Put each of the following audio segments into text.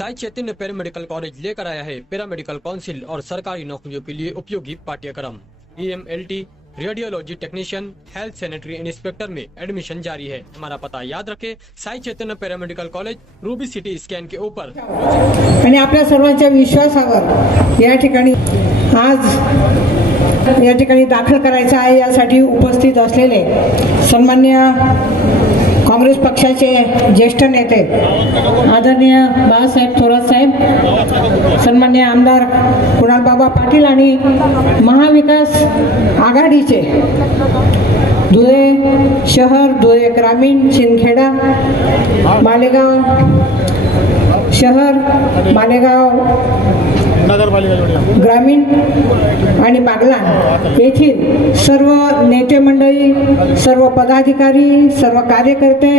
साई Chaitanya paramedical college लेकर आया है पैरामेडिकल काउंसिल और सरकारी नौकरियों के लिए उपयोगी पाठ्यक्रम। EMLT, radiology technician, health sanitary inspector में एडमिशन जारी है। हमारा पता याद रखें, Sai Chaitanya paramedical college, Ruby City scan के ऊपर। आणि आपल्या सर्वांच्या विश्वासावर या ठिकाणी आज या ठिकाणी दाखल करायचं आहे। यासाठी उपस्थित असलेले सन्माननीय काँग्रेस पक्षाचे ज्येष्ठ नेते आदरणीय बाळासाहेब थोरात साहेब, सन्माननीय आमदार कुणालबाबा पाटील आणि महाविकास आघाडीचे धुळे शहर, धुळे ग्रामीण, शिंदखेडा, मालेगाव शहर, मालेगाव ग्रामीण आणि बागलाण येथील सर्व नेते मंडळी, सर्व पदाधिकारी, सर्व कार्यकर्ते,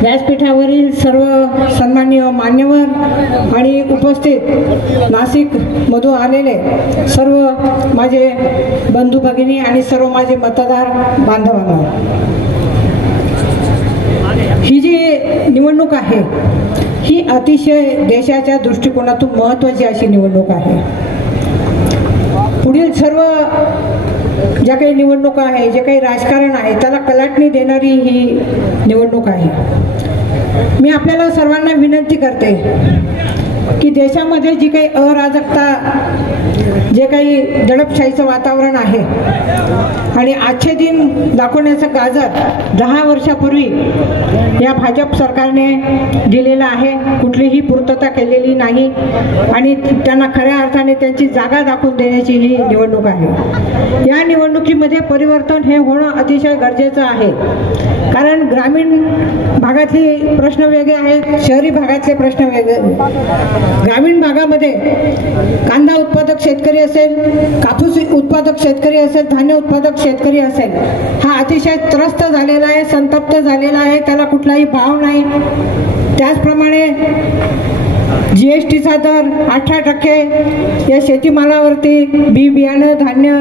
व्यासपीठावरील सर्व सन्माननीय मान्यवर आणि उपस्थित नाशिक मधून आलेले सर्व माझे बंधू भगिनी आणि सर्व माझे मतदार बांधवांनो, ही जी निवडणूक आहे ही अतिशय देशाच्या दृष्टिकोनातून महत्त्वाची अशी निवडणूक आहे। पुढील सर्व ज्या काही निवडणुका आहे, जे काही राजकारण आहे, त्याला कलाटणी देणारी ही निवडणूक आहे। मी आपल्याला सर्वांना विनंती करते की देशामध्ये जी काही अराजकता, जे काही दडपशाहीचं वातावरण आहे आणि आजचे दिन दाखवण्याचं गाजर 10 वर्षापूर्वी या भाजप सरकारने दिलेला आहे, कुठलीही पूर्तता केलेली नाही आणि त्यांना खऱ्या अर्थाने त्यांची जागा दाखवून देण्याची ही निवडणूक आहे। या निवडणुकीमध्ये परिवर्तन हे होणं अतिशय गरजेचं आहे, कारण ग्रामीण भागातले प्रश्न वेगळे आहेत, शहरी भागातले प्रश्न वेगळे। ग्रामीण भागामध्ये कांदा उत्पादक शेतकरी असेल, कापूस उत्पादक शेतकरी असेल, धान्य उत्पादक शेतकरी असेल, हा अतिशय त्रस्त झालेला आहे, संतप्त झालेला आहे, त्याला कुठलाही भाव नाही। त्याचप्रमाणे GSTचा दर 18% या शेतीमालावरती, बी बियाणं, धान्य,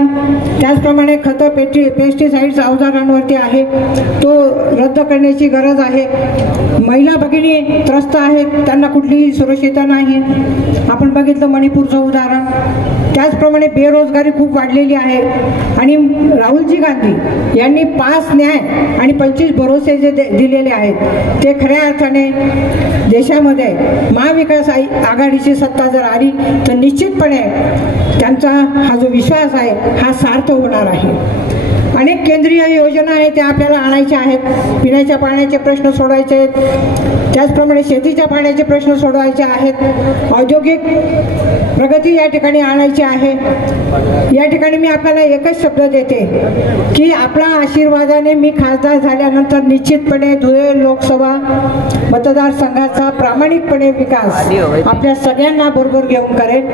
त्याचप्रमाणे खतं, पेस्टिसाइड्स अवजारांवरती आहे, तो रद्द करण्याची गरज आहे। महिला भगिनी त्रस्त आहेत, त्यांना कुठलीही सुरक्षितता नाही। आपण बघितलं मणिपूरचं उदाहरण। त्याचप्रमाणे बेरोजगारी खूप वाढलेली आहे आणि राहुलजी गांधी यांनी 5 न्याय आणि 25 भरोसे जे दिलेले आहेत ते खऱ्या अर्थाने देशामध्ये महाविकास आघाडीची सत्ता जर आली तर निश्चितपणे त्यांचा हा जो विश्वास आहे हा सार्थ होणार आहे। अनेक केंद्रीय योजना आहेत त्या आपल्याला आणायच्या आहेत, पिण्याच्या पाण्याचे प्रश्न सोडवायचे आहेत, त्याचप्रमाणे शेतीच्या पाण्याचे प्रश्न सोडवायचे आहेत, औद्योगिक प्रगती या ठिकाणी आणायची आहे। या ठिकाणी मी आपल्याला एकच शब्द देते की आपल्या आशीर्वादाने मी खासदार झाल्यानंतर निश्चितपणे धुळे लोकसभा मतदारसंघाचा प्रामाणिकपणे विकास आपल्या सगळ्यांना बरोबर घेऊन करेन।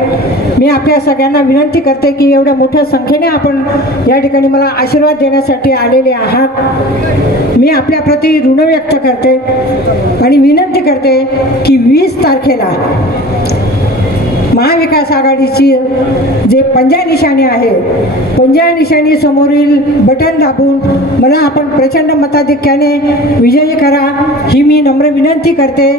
मी आपल्या सगळ्यांना विनंती करते की एवढ्या मोठ्या संख्येने आपण या ठिकाणी मला आशीर्वाद देण्यासाठी आलेले आहात। मी आपल्या प्रति ऋण व्यक्त करते आणि विनंती करते की 20 तारखेला महाविकास आघाडीची जे पंजा निशाणी आहे, पंजा निशाणी समोरील बटन दाबून मला आपण प्रचंड मताधिक्याने विजयी करा ही मी नम्र विनंती करते।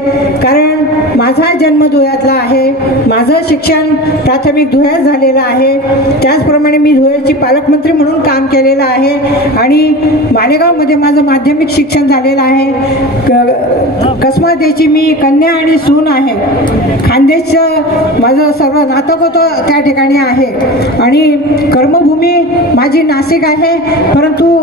कारण माझा जन्म धुळ्यातला आहे, माझं शिक्षण प्राथमिक धुळ्यात झालेलं आहे, त्याचप्रमाणे मी धुळ्याची पालकमंत्री म्हणून काम केलेलं आहे आणि मालेगावमध्ये माझं माध्यमिक शिक्षण झालेलं आहे। कसमातेची मी कन्या आणि सून आहे, खानदेशचं माझं सर्व नातं होतं त्या ठिकाणी आहे आणि कर्मभूमी माझी नाशिक आहे, परंतु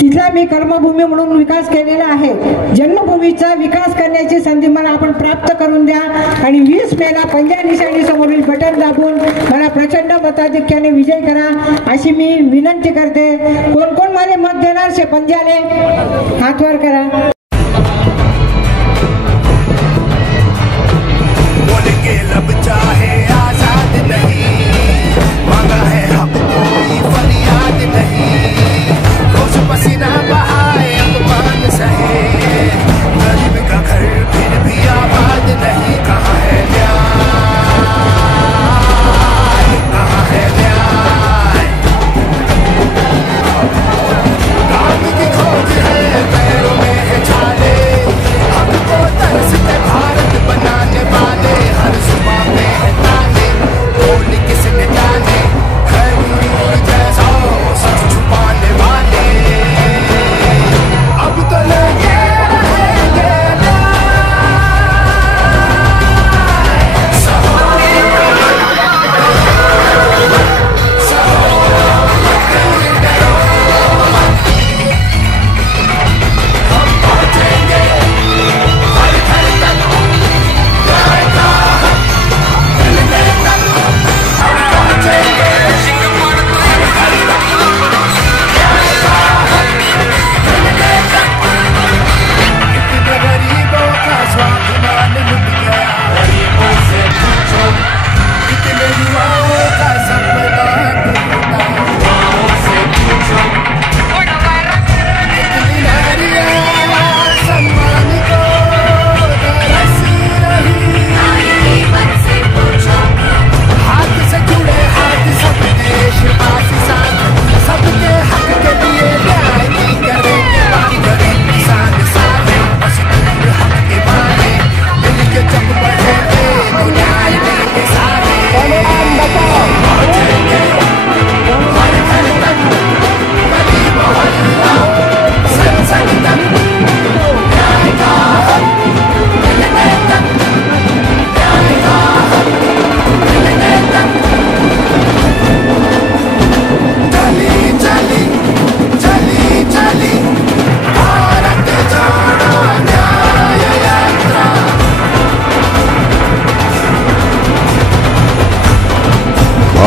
तिथला मी कर्मभूमी म्हणून विकास केलेला आहे। जन्मभूमीचा विकास करण्याची संधी मला आपण प्राप्त करून द्या आणि 20 मेला पंजा निशाणी समोरील बटन दाबून मला प्रचंड मताधिक्याने विजय करा अशी मी विनंती करते। कोण कोण मला मत देणार शे पंजाले हातवर करा। पैरों में है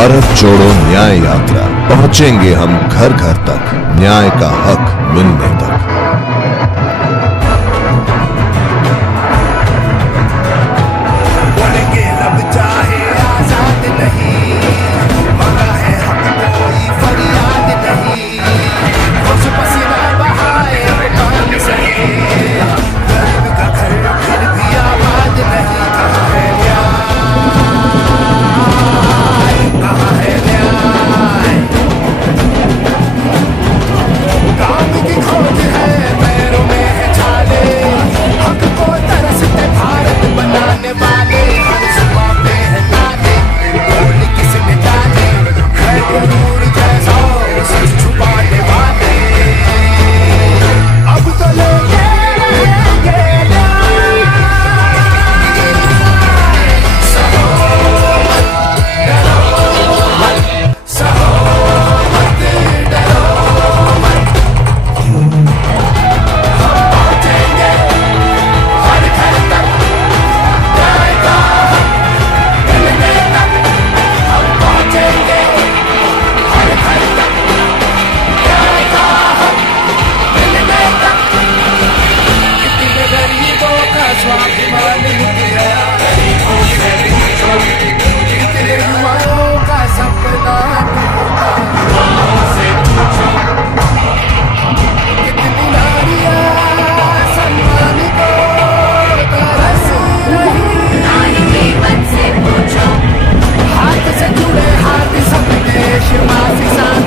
भारत जोड़ो न्याय यात्रा, पहुंचेंगे हम घर घर तक, न्याय का हक मिलने तक। बोलेंगे लब चाहे आजाद नहीं, मांगा है हक कोई फरियाद नहीं। रोज पसीना बहाए काम सहे, गरीब का घर फिर भी आबाद नहीं। कहाँ है न्याय, कहाँ है न्याय। काम की खोज है, पैरों में है छाले, हक को तरसते भारत बनाने वाले। हर सुबह पे है ताले, बोल किसने डाले, है गुरूर जैसा सच छुपाने वाले। अब तो लेके रहेंगे न्याय, सहो मत, सहो मत, डरो मत। हम पहुंचेंगे हर घर तक, न्याय का हक मिलने तक। हम पहुंचेंगे हर घर तक, न्याय का हक मिलने तक। कितने गरीबों का स्वाभिमान लुट गया, कितने युवाओं का सपना टूटा। कितनी नारियां सम्मान को तरस रही। हाथ से जुड़े हाथ सब देशवासी साथ,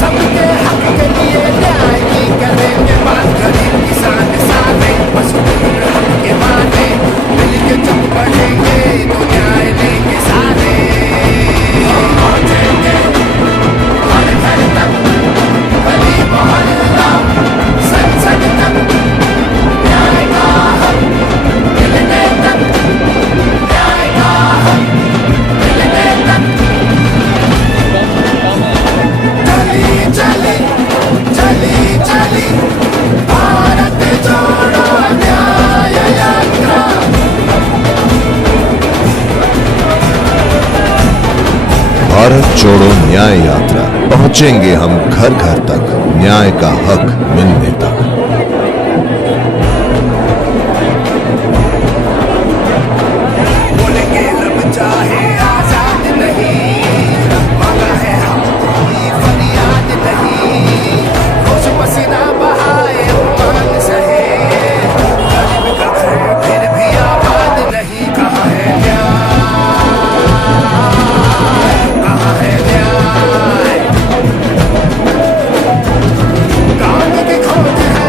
सबके हक के लिए न्याय की करेंगे बात। गरीब किसान साथ मजदूर हक के माने, मिलके जब बढ़ेंगे तो न्याय लेंगे सारे। हम पहुंचेंगे हर घर तक, गली मोहल्ला संसद तक, न्याय का हक मिलने तक, न्याय का हक मिलने तक। चली चली चली चली भारत जोड़ो न्याय यात्रा। भारत जोड़ो न्याय यात्रा, पहुंचेंगे हम घर घर तक, न्याय का हक मिलने तक। बोलेंगे लब चाहे आजाद नहीं, मांगा है हम कोई फरियाद नहीं। रोज पसीना बहाए मान सहे, गरीब का घर फिर भी आबाद नहीं। कहाँ है न्याय, कहाँ है न्याय। काम की खोज है,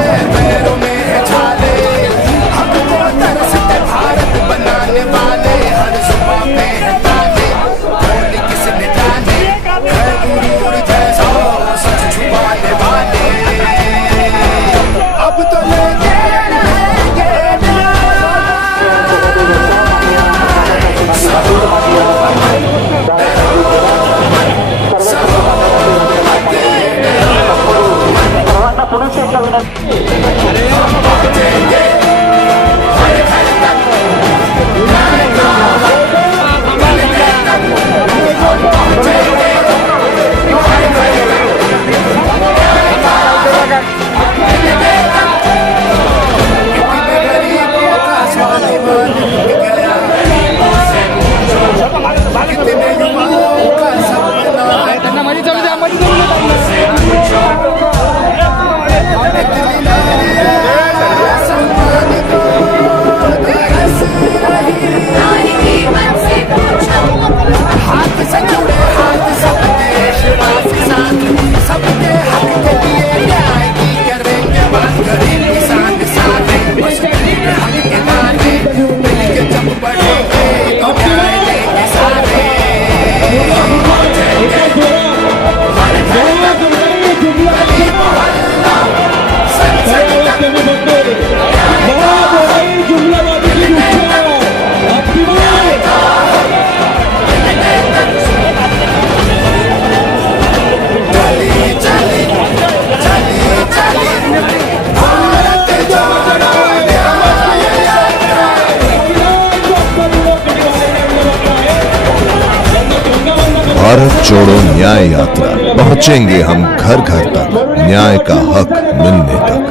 भारत जोड़ो न्याय यात्रा, पहुंचेंगे हम घर घर तक, न्याय का हक मिलने तक।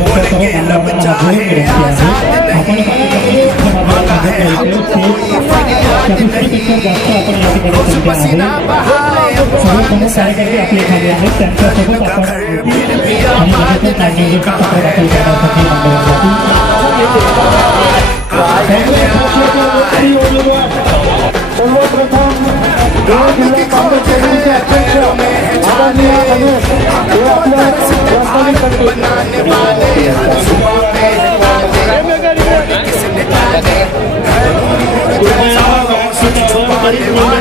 बोलेंगे लब चाहे आजाद नहीं, मांगा है हक कोई फरियाद नहीं, रोज पसीना बहाए अफवान सहे, का घर फिर भी आबाद नहीं, कहाँ है राम की खोज है पैरों में है जाने, हमको तरसते भारत बनाने वाले, हर सुबह पे है ताले, किसने डाले घरों में सच छुपाने वाले।